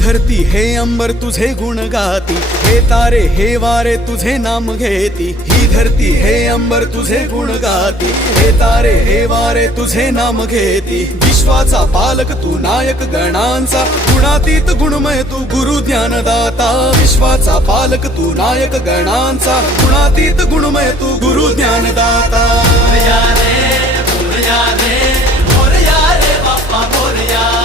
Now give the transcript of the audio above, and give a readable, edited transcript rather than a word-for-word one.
धरती हे अंबर तुझे गुण गाती, हे तारे हे वारे तुझे नाम घेती। ही धरती हे अंबर तुझे गुण गाती, हे तारे हे वारे तुझे नाम घेती। विश्वाचा पालक तू नायक गणांचा, गुणातीत गुणमय तू गुरु ज्ञानदाता। विश्वाचा पालक तू नायक गणांचा, गुणातीत गुणमय तू गुरु ज्ञानदाता। मोरया रे मोरया रे मोरया रे बाप्पा मोरया।